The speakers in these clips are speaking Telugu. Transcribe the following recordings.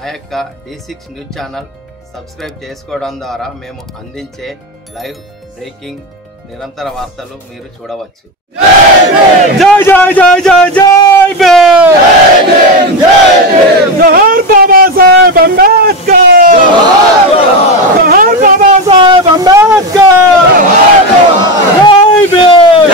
మా యొక్క D6 న్యూస్ ఛానల్ సబ్స్క్రైబ్ చేసుకోవడం ద్వారా మేము అందించే లైవ్ బ్రేకింగ్ నిరంతర వార్తలు మీరు చూడవచ్చు. జై జై జై జై జై భీమ్, జోహార్ బాబా సాహెబ్ అంబేద్కర్, జోహార్ బాబా సాహెబ్ అంబేద్కర్, జై భీమ్,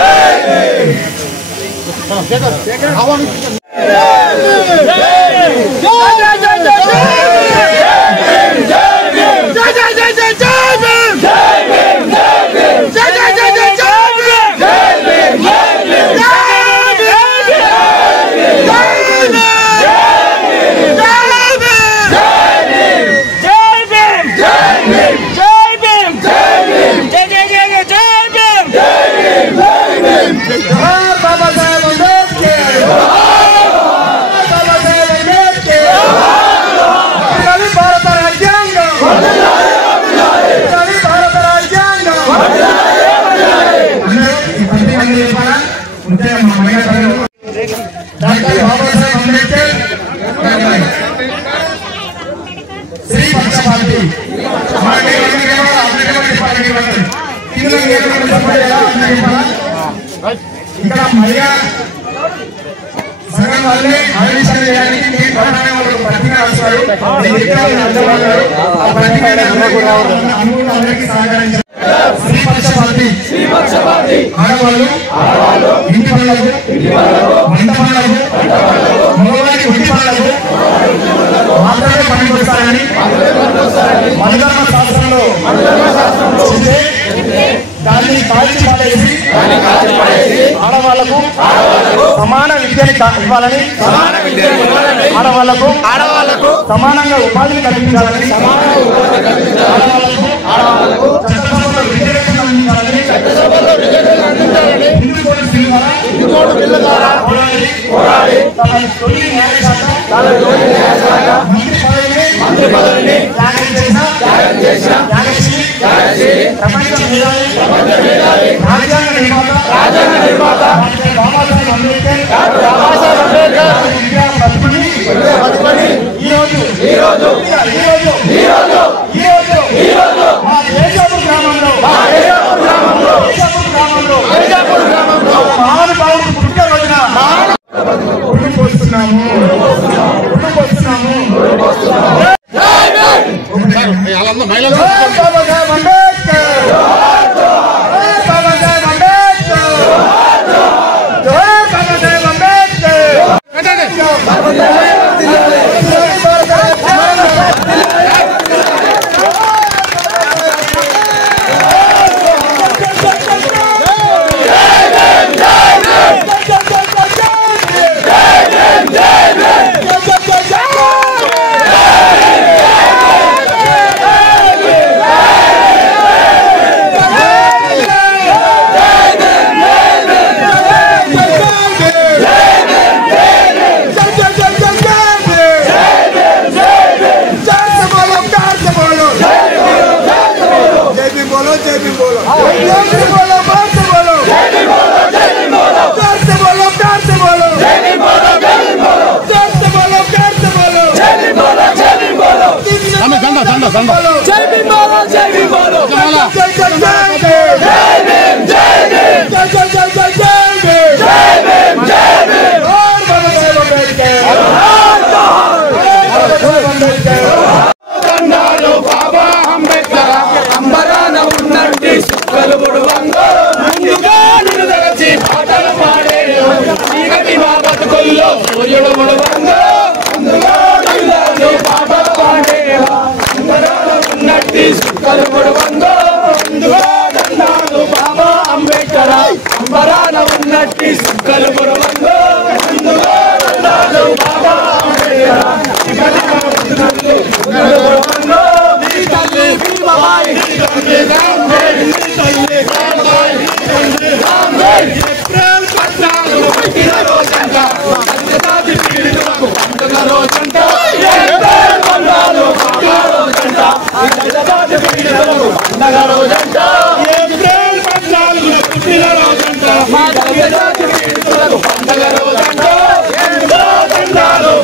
డాక్టర్ బాబాసాహెబ్ అంబేద్కర్ శ్రీ పక్షపాతి ఇక్కడ మహిళా సంఘం వాళ్ళే ఆవిష్కరణ చేయడానికి మీ ప్రధాన వాళ్ళు పత్రిక రాస్తారు. ఆ పత్రిక సహకరించారు. శ్రీ పక్షపాతి ఆడవాళ్ళు ఇంటి పనులకు వంట పనులకు మగవారికి ఒంటి పనులకు మాత్రమే పనికొస్తారని మనుధర్మ శాస్త్రంలో దాన్ని కాల్చి పాడేసి ఆడవాళ్లకు సమాన విద్యని ఇవ్వాలని, ఆడవాళ్లకు సమానంగా ఉపాధిని కల్పించాలని, ఆడవాళ్లకు చట్టసభలో విద్యను అందించాలని, తన తొలి న్యాయశాఖ మంత్రి పదవిని త్యాగం చేసిన ప్రపంచ మేధావి రాజ్యాంగ నిర్మాత బాబాసాహెబ్ అంబేద్కర్ బతుకుని ఈరోజు మా దేశాపూర్ గ్రామంలో మహానుభావుడు పుట్టిన రోజున పోస్తున్నాము. పండుగ రోజంట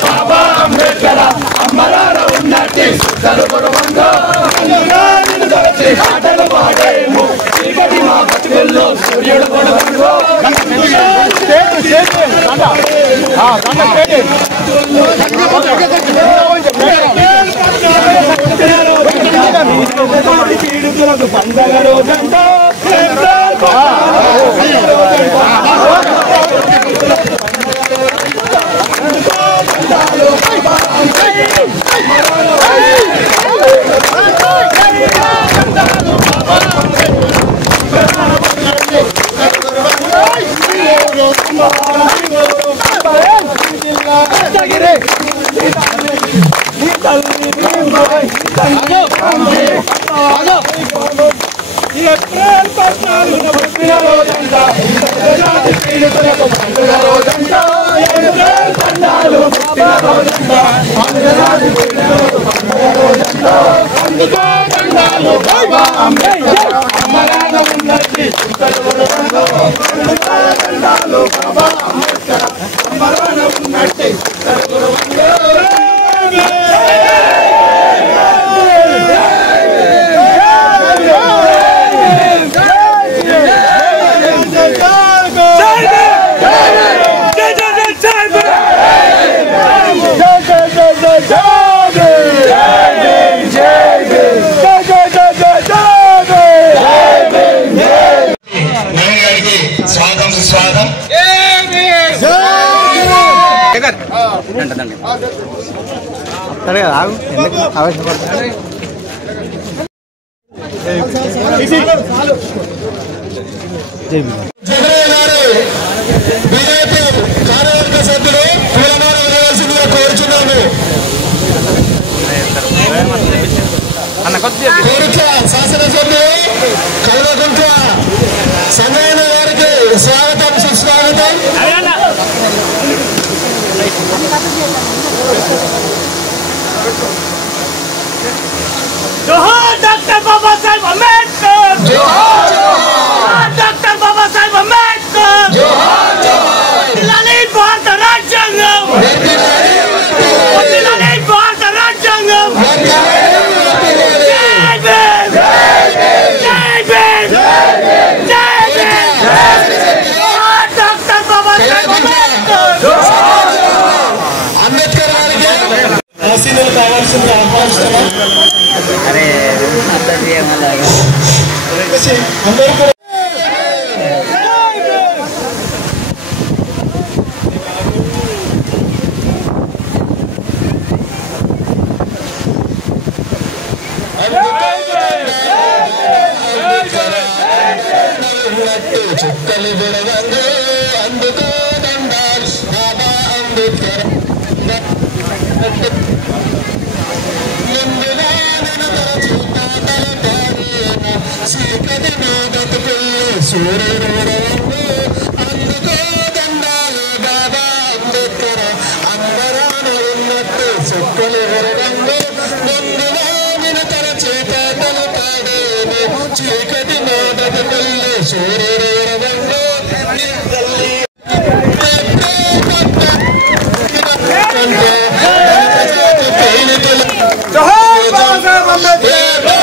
బాబా అంబేద్కర్ అమరావతి శాసనసభ్యులు కల్వకుంట్ల సంజయన గారికి స్వాగతం సుస్వాగతం. जोहार डॉक्टर बाबा साहेब अम्बेडकर, जोहार डॉक्टर बाबा साहेब अम्बेडकर, जोहार जिल्लाने भारत राज्यांगम, जिल्लाने भारत राज्यांगम. जय भीम, जय भीम, जय भीम. जोहार डॉक्टर बाबा साहेब अम्बेडकर. అంబేద్కర్ గారికి ఆశీర్వాదాలు కావాల్సిందిగా ఆహ్వానిస్తున్నాం. అందరూ కూడా చుక్కలు విడవంగు అందుకో దండాలు బాబా అంబేద్కర్. అందుకో దండాలు బాబా అంబేద్కర్. అందరాను ఉన్నట్టు చుక్కలు విడవంగు ముందుగా నినతర చేతలు పాడేను చీకటి నోదకులు సూర్యుడు जोहार बाबा साहेब अम्बेडकर.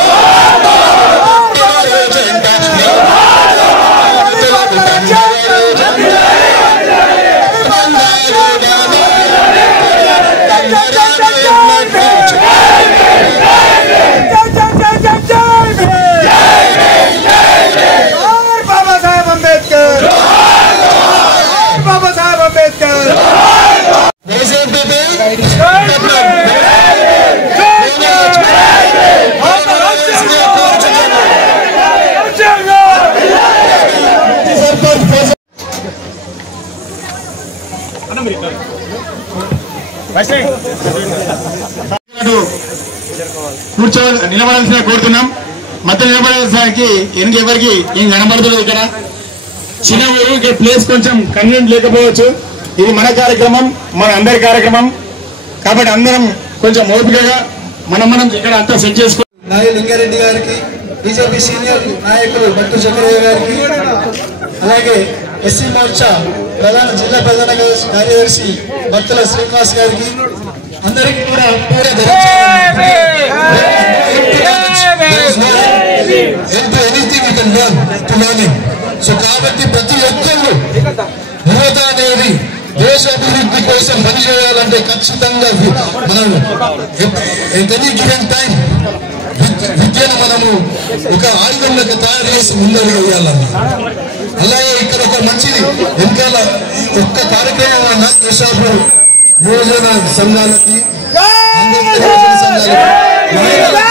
కూర్చోవాలి నిలబడాల్సిన కోరుతున్నాం. మధ్య నిలబడేసరికి వెనుక ఎవరికి ఏం కనబడుతుంది. ఇక్కడ చిన్న ఊరు, ఇక్కడ ప్లేస్ కొంచెం కన్వీనియంట్ లేకపోవచ్చు. ఇది మన కార్యక్రమం, మన అందరి కార్యక్రమం కాబట్టి అందరం కొంచెం ఓపికగా మనం ఇక్కడ అంతా సెట్ చేసుకో. నాయ లింగారెడ్డి గారికి, బీజేపీ సీనియర్ నాయకులు భట్టు చక్రయ్య గారికి, అలాగే ఎస్సీ మోర్చా జిల్లా ప్రధాన కార్యదర్శి భక్తుల శ్రీనివాస్ గారికి అందరికీ కూడా సో కాబట్టి ప్రతి ఒక్కళ్ళు యువత అనేది దేశ అభివృద్ధి కోసం పనిచేయాలంటే ఖచ్చితంగా మనం ఎనీ గివెన్ టైం విద్యను మనము ఒక ఆయుధంగా తయారు చేసి ముందడుగు వేయాలన్న. అలాగే ఇక్కడ ఒక మంచిది వెనకాల ఒక్క కార్యక్రమం అన్న యువజన సంఘాలకి, అంబేద్కర్ యువజన సంఘాలకి